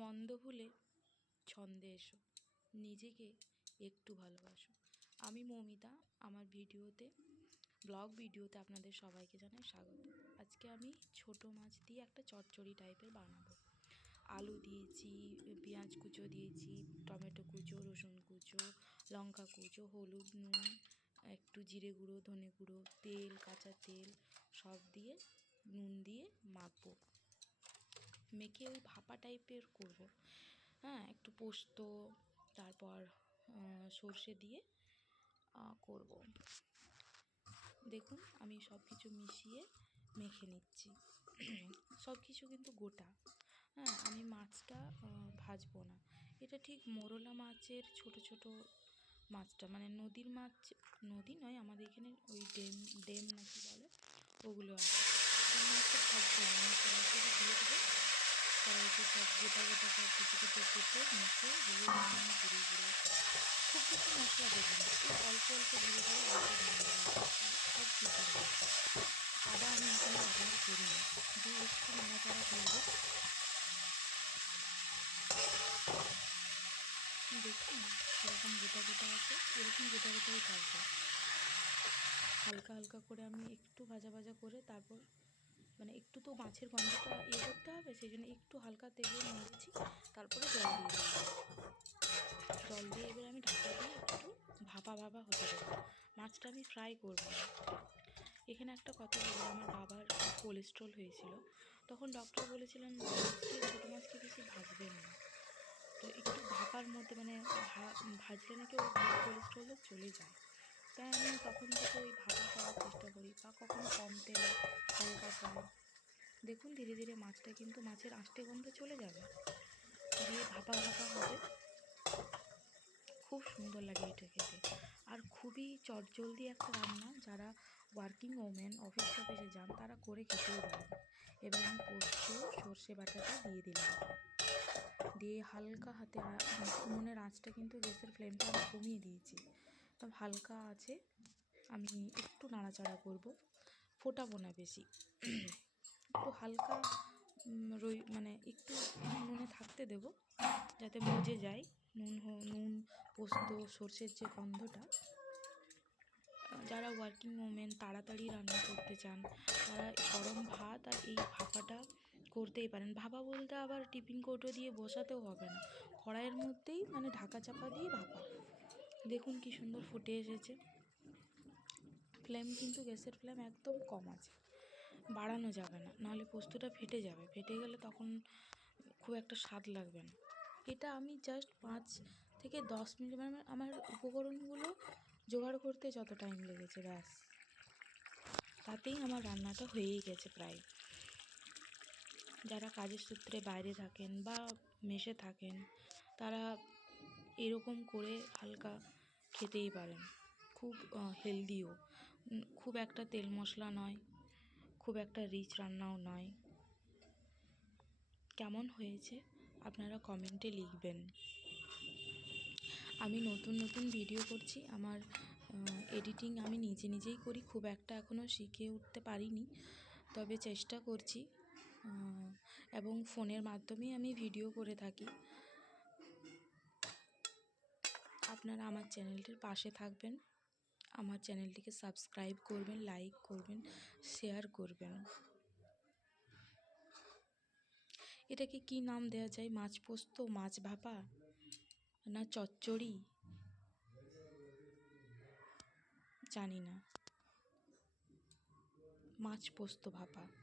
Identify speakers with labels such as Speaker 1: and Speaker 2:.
Speaker 1: মন্দ ভুলে ছন্দে এসো। নিজেকে একটু ভালোবাসো। আমি মৌমিতা, আমার ভিডিওতে, ব্লগ ভিডিওতে আপনাদের সবাইকে জানাই স্বাগত। আজকে আমি ছোট মাছ দিয়ে একটা চচ্চড়ি টাইপের বানাবো। আলু দিয়েছি, পেঁয়াজ কুচো দিয়েছি, টমেটো কুচো, রসুন কুচো, লঙ্কা কুচো, হলুদ, নুন, একটু জিরে গুঁড়ো, ধনে গুঁড়ো, তেল, কাঁচা তেল সব দিয়ে নুন দিয়ে মাখবো। মেখে ওই ভাপা টাইপের করব। হ্যাঁ একটু পোস্ত, তারপর সর্ষে দিয়ে করব। দেখুন, আমি সব কিছু মিশিয়ে মেখে নিচ্ছি। সব কিছু কিন্তু গোটা। হ্যাঁ আমি মাছটা ভাজবো না। এটা ঠিক মোরলা মাছের ছোট ছোট মাছটা মানে নদীর মাছ, নদী নয়, আমাদের এখানে ওই ডেম ডেম নাকি বলে, ওগুলো আছে। মাছটা ভাজবো না আমি সরাসরি দিয়ে দেবো কড়াইতে সব গোটা গোটা সব কিছু কিছু কেটে খুব মশলা দেবেন অল্প অল্প অল্প সব কিছু আদা আমি এখানে ব্যবহার করি না দিয়ে একটু নাড়াচাড়া করব। দেখুন এরকম গোটা গোটা আছে, এরকম গোটা গোটাই থাকবে। হালকা হালকা করে আমি একটু ভাজা ভাজা করে তারপর মানে একটু তো মাছের গন্ধটা ইয়ে করতে হবে, সেই জন্য একটু হালকা তেলে নিয়েছি তারপরে জল দিয়ে দিয়েছি জল দিয়ে এবার আমি ঢাকা দিয়ে একটু ভাপা ভাপা হতে দেবো। মাছটা আমি ফ্রাই করব না। এখানে একটা কথা বলি, আমার বাবার কোলেস্ট্রল হয়েছিল। তখন ডক্টর বলেছিলেন ছোটো মাছকে বেশি ভাজবেন না। তো একটু ভাপার মধ্যে মানে ভাজলে নাকি ওই কোলেস্ট্রলও চলে যায়। তাই আমি তখন থেকে ওই ভাপা করার চেষ্টা করি বা কখনো কম তেলে, হালকা ফ্রাই দেখুন, ধীরে ধীরে মাছটা কিন্তু মাছের আষ্টে গন্ধ চলে যাবে। দিয়ে ভাপা ভাপা হবে। খুব সুন্দর লাগে এটা খেতে। আর খুবই চটজলদি একটা রান্না। যারা ওয়ার্কিং ওমেন অফিস টফিসে যান, তারা করে খেতেও পারেন। এবার আমি পোস্ত, সর্ষে বাটাটা দিয়ে দিলাম। দিয়ে হালকা হাতে উনুনের আঁচটা কিন্তু গ্যাসের ফ্লেমটা আমি কমিয়ে দিয়েছি। তো হালকা আছে, আমি একটু নাড়াচাড়া করব। ফোটাবো না বেশি। একটু হালকা রই মানে একটু নুনে থাকতে দেব, যাতে মজে যায়। নুন নুন, পোস্ত, সর্ষের যে গন্ধটা। যারা ওয়ার্কিং ওমেন তাড়াতাড়ি রান্না করতে চান, তারা গরম ভাত আর এই ভাপাটা করতেই পারেন। ভাপা বলতে আবার টিফিন কৌটো দিয়ে বসাতেও হবে না। কড়াইয়ের মধ্যেই মানে ঢাকা চাপা দিয়ে ভাপা। দেখুন কি সুন্দর ফুটে এসেছে। ফ্লেম কিন্তু গ্যাসের ফ্লেম একদম কম আছে। বাড়ানো যাবে না, নাহলে পোস্তটা ফেটে যাবে। ফেটে গেলে তখন খুব একটা স্বাদ লাগবে না। এটা আমি জাস্ট পাঁচ থেকে দশ মিনিট মানে আমার উপকরণগুলো জোগাড় করতে যত টাইম লেগেছে, ব্যাস। তাতেই আমার রান্নাটা হয়েই গেছে প্রায়। যারা কাজের সূত্রে বাইরে থাকেন বা মেসে থাকেন, তারা এরকম করে হালকা খেতেই পারেন। খুব হেলদিও খুব একটা তেল মশলা নয়, খুব একটা রিচ রান্নাও নয়। কেমন হয়েছে? আপনারা কমেন্টে লিখবেন। আমি নতুন নতুন ভিডিও করছি। আমার এডিটিং আমি নিজে, নিজেই করি। খুব একটা এখনও শিখে উঠতে পারিনি। তবে চেষ্টা করছি এবং ফোনের মাধ্যমেই আমি ভিডিও করে থাকি। আপনারা আমার চ্যানেলটির পাশে থাকবেন। আমার চ্যানেলটিকে সাবস্ক্রাইব করবেন, লাইক করবেন, শেয়ার করবেন। এটাকে কি নাম দেওয়া যায়? মাছ পোস্ত, মাছ ভাপা না চচ্চড়ি? জানি না। মাছ পোস্ত ভাপা।